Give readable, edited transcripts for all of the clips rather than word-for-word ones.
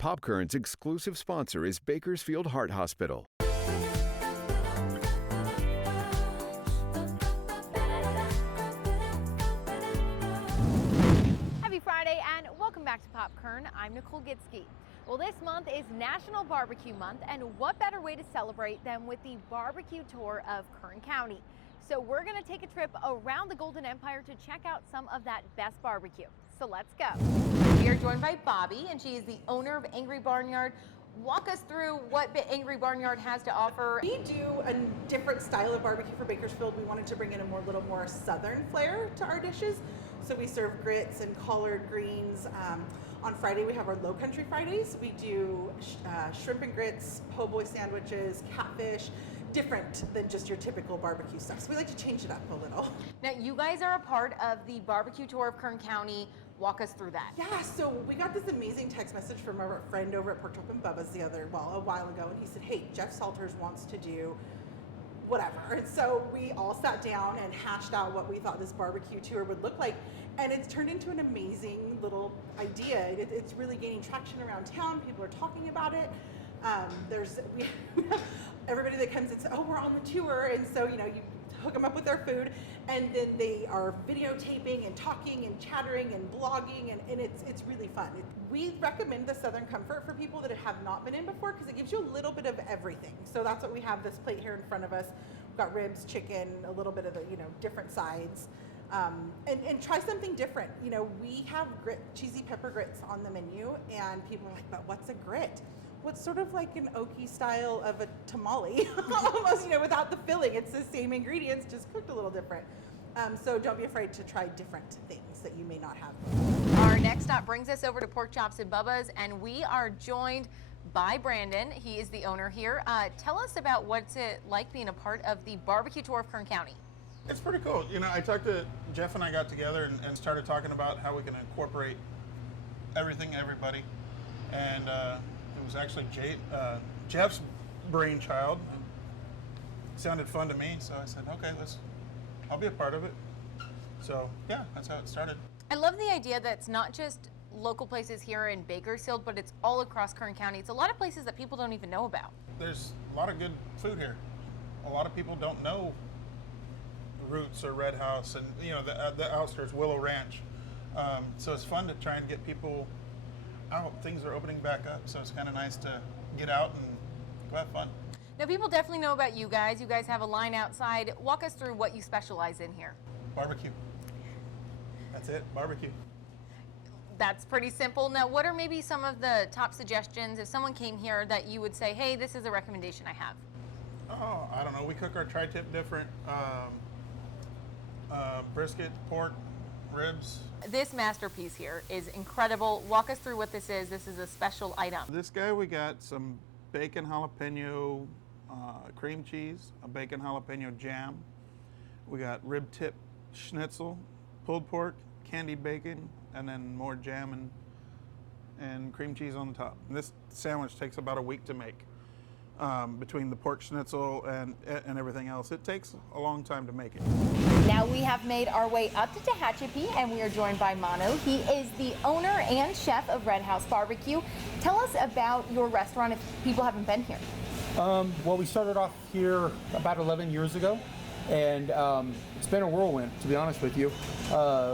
Popkern's exclusive sponsor is Bakersfield Heart Hospital. Happy Friday and welcome back to Popkern. I'm Nicole Gitsky. Well, this month is National Barbecue Month, and what better way to celebrate than with the barbecue tour of Kern County. So we're going to take a trip around the Golden Empire to check out some of that best barbecue. So let's go. We are joined by Bobby, and she is the owner of Angry Barnyard. Walk us through what Angry Barnyard has to offer. We do a different style of barbecue for Bakersfield. We wanted to bring in a little more southern flair to our dishes. So we serve grits and collard greens. On Friday, we have our Low Country Fridays. We do shrimp and grits, po' boy sandwiches, catfish, different than just your typical barbecue stuff. So we like to change it up a little. Now, you guys are a part of the barbecue tour of Kern County. Walk us through that. Yeah, so we got this amazing text message from our friend over at Pork Chop and Bubba's a while ago, and he said, hey, Jeff Salters wants to do whatever. And so we all sat down and hashed out what we thought this barbecue tour would look like. And it's turned into an amazing little idea. It's really gaining traction around town. People are talking about it. We have everybody that comes and says, oh, we're on the tour. And so, you hook them up with their food, and then they are videotaping and talking and chattering and blogging, and it's really fun. We recommend the Southern Comfort for people that have not been in before because it gives you a little bit of everything. So that's what we have this plate here in front of us. We've got ribs, chicken, a little bit of the different sides. And try something different. We have cheesy pepper grits on the menu, and people are like, but what's a grit? What's sort of like an oaky style of a tamale, almost, without the filling. It's the same ingredients, just cooked a little different. So don't be afraid to try different things that you may not have. Our next stop brings us over to Pork Chops and Bubba's, and we are joined by Brandon. He is the owner here. Tell us about what's it like being a part of the barbecue tour of Kern County. It's pretty cool. I talked to Jeff, and I got together and started talking about how we can incorporate everything, everybody. And it was actually Jeff's brainchild. It sounded fun to me, so I said, okay, I'll be a part of it. So yeah, that's how it started. I love the idea that it's not just local places here in Bakersfield, but it's all across Kern County. It's a lot of places that people don't even know about. There's a lot of good food here. A lot of people don't know Roots or Red House, and the outskirts, Willow Ranch. So it's fun to try and get people out. Things are opening back up, so it's kind of nice to get out and go have fun. Now, people definitely know about you guys. You guys have a line outside. Walk us through what you specialize in here. Barbecue. That's it, barbecue. That's pretty simple. Now, what are maybe some of the top suggestions if someone came here that you would say, hey, this is a recommendation I have? Oh, I don't know. We cook our tri-tip different. Brisket, pork, ribs. This masterpiece here is incredible. Walk us through what this is. This is a special item. This guy, we got some bacon jalapeno cream cheese, a bacon jalapeno jam. We got rib tip schnitzel, pulled pork, candied bacon, and then more jam and cream cheese on the top. And this sandwich takes about a week to make. Between the pork schnitzel and everything else. It takes a long time to make it. Now we have made our way up to Tehachapi, and we are joined by Mano. He is the owner and chef of Red House Barbecue. Tell us about your restaurant if people haven't been here. Well, we started off here about 11 years ago, and it's been a whirlwind, to be honest with you.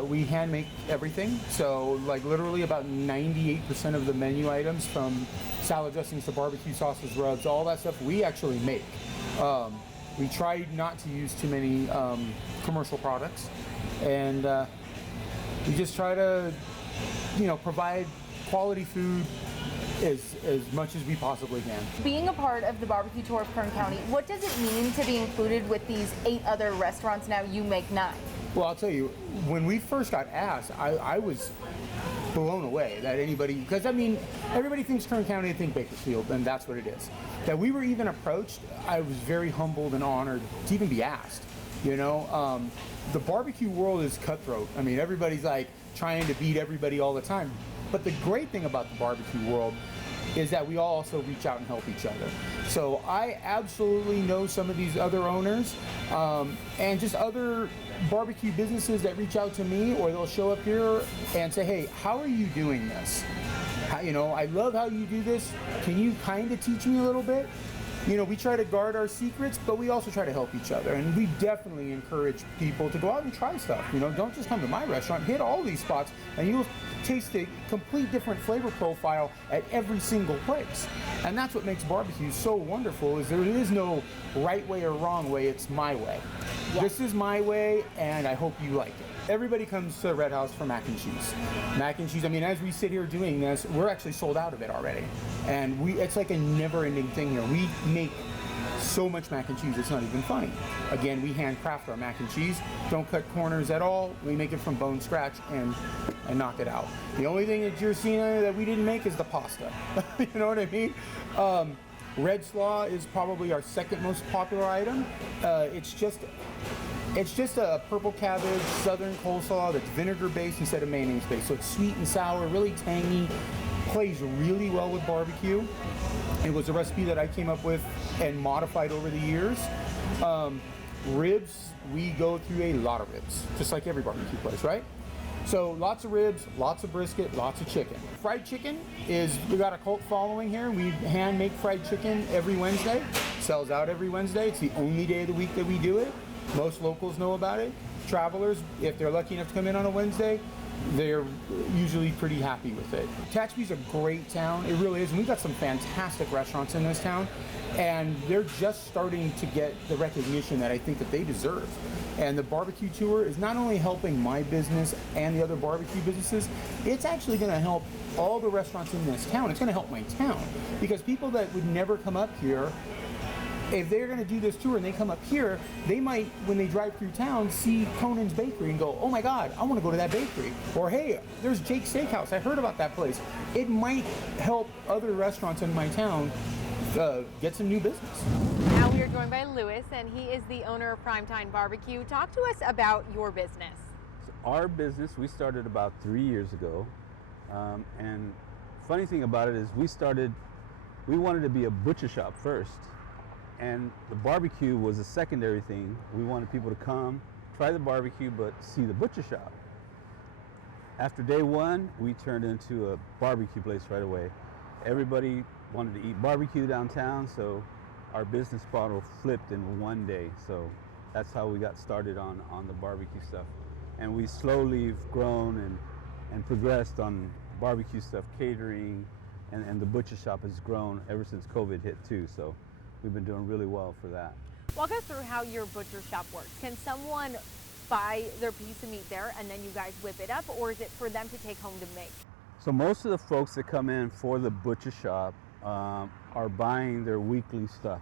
We hand make everything, so like literally about 98% of the menu items, from salad dressings to barbecue sauces, rubs, all that stuff, we actually make. We try not to use too many commercial products, and we just try to, provide quality food as much as we possibly can. Being a part of the barbecue tour of Kern County, what does it mean to be included with these 8 other restaurants? Now you make 9. Well, I'll tell you, when we first got asked, I was blown away that anybody, because everybody thinks Kern County, they think Bakersfield, and that's what it is. That we were even approached, I was very humbled and honored to even be asked. The barbecue world is cutthroat. Everybody's like trying to beat everybody all the time. But the great thing about the barbecue world is that we all also reach out and help each other. So I absolutely know some of these other owners and just other barbecue businesses that reach out to me, or they'll show up here and say, hey, how are you doing this? You know, I love how you do this. Can you kind of teach me a little bit? You know, we try to guard our secrets, but we also try to help each other. And we definitely encourage people to go out and try stuff. You know, don't just come to my restaurant, hit all these spots, and you'll taste a complete different flavor profile at every single place. And that's what makes barbecue so wonderful, is there is no right way or wrong way, it's my way. Yes. This is my way, and I hope you like it. Everybody comes to the Red House for mac and cheese. Mac and cheese, I mean, as we sit here doing this, we're actually sold out of it already. And it's like a never-ending thing here. We make so much mac and cheese, it's not even funny. Again, we handcraft our mac and cheese, don't cut corners at all. We make it from bone scratch and knock it out. The only thing that you're seeing that we didn't make is the pasta. You know what I mean? Red slaw is probably our second most popular item. It's just a purple cabbage southern coleslaw that's vinegar based instead of mayonnaise based. So it's sweet and sour, really tangy, plays really well with barbecue. It was a recipe that I came up with and modified over the years. Ribs, we go through a lot of ribs, just like every barbecue place, right? So lots of ribs, lots of brisket, lots of chicken. Fried chicken we got a cult following here. We hand make fried chicken every Wednesday. Sells out every Wednesday. It's the only day of the week that we do it. Most locals know about it. Travelers, if they're lucky enough to come in on a Wednesday, they're usually pretty happy with it. Tehachapi's a great town. It really is. And we've got some fantastic restaurants in this town. And they're just starting to get the recognition that I think that they deserve. And the barbecue tour is not only helping my business and the other barbecue businesses, it's actually going to help all the restaurants in this town. It's going to help my town. Because people that would never come up here, if they're going to do this tour and they come up here, they might, when they drive through town, see Conan's Bakery and go, oh my God, I want to go to that bakery. Or hey, there's Jake's Steakhouse. I heard about that place. It might help other restaurants in my town get some new business. Now we are joined by Louis, and he is the owner of Primetime Barbecue. Talk to us about your business. Our business, we started about 3 years ago. And funny thing about it is we wanted to be a butcher shop first. And the barbecue was a secondary thing. We wanted people to come, try the barbecue, but see the butcher shop. After day one, we turned into a barbecue place right away. Everybody wanted to eat barbecue downtown, so our business model flipped in one day. So that's how we got started on the barbecue stuff. And we slowly have grown and progressed on barbecue stuff, catering, and the butcher shop has grown ever since COVID hit too. So we've been doing really well for that. Walk us through how your butcher shop works. Can someone buy their piece of meat there and then you guys whip it up, or is it for them to take home to make? So most of the folks that come in for the butcher shop are buying their weekly stuff,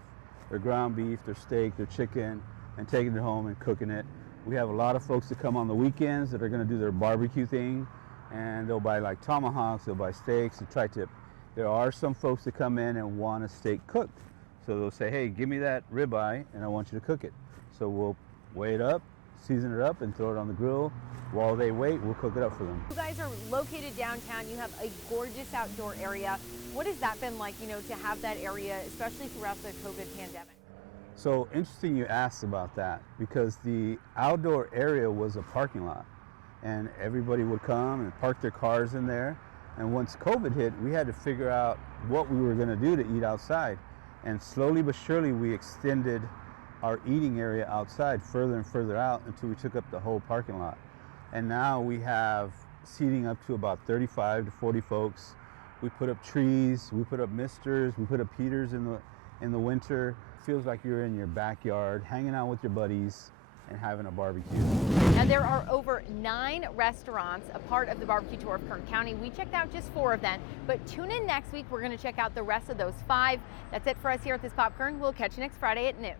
their ground beef, their steak, their chicken, and taking it home and cooking it. We have a lot of folks that come on the weekends that are going to do their barbecue thing, and they'll buy like tomahawks, they'll buy steaks, and tri-tip. There are some folks that come in and want a steak cooked. So they'll say, hey, give me that ribeye and I want you to cook it. So we'll weigh it up, season it up, and throw it on the grill. While they wait, we'll cook it up for them. You guys are located downtown. You have a gorgeous outdoor area. What has that been like, to have that area, especially throughout the COVID pandemic? So interesting you asked about that, because the outdoor area was a parking lot and everybody would come and park their cars in there. And once COVID hit, we had to figure out what we were going to do to eat outside. And slowly but surely, we extended our eating area outside further and further out until we took up the whole parking lot. And now we have seating up to about 35 to 40 folks. We put up trees, we put up misters, we put up heaters in the winter. Feels like you're in your backyard, hanging out with your buddies and having a barbecue. And there are over 9 restaurants a part of the barbecue tour of Kern County. We checked out just 4 of them, but tune in next week. We're going to check out the rest of those 5. That's it for us here at This Pop Kern. We'll catch you next Friday at noon.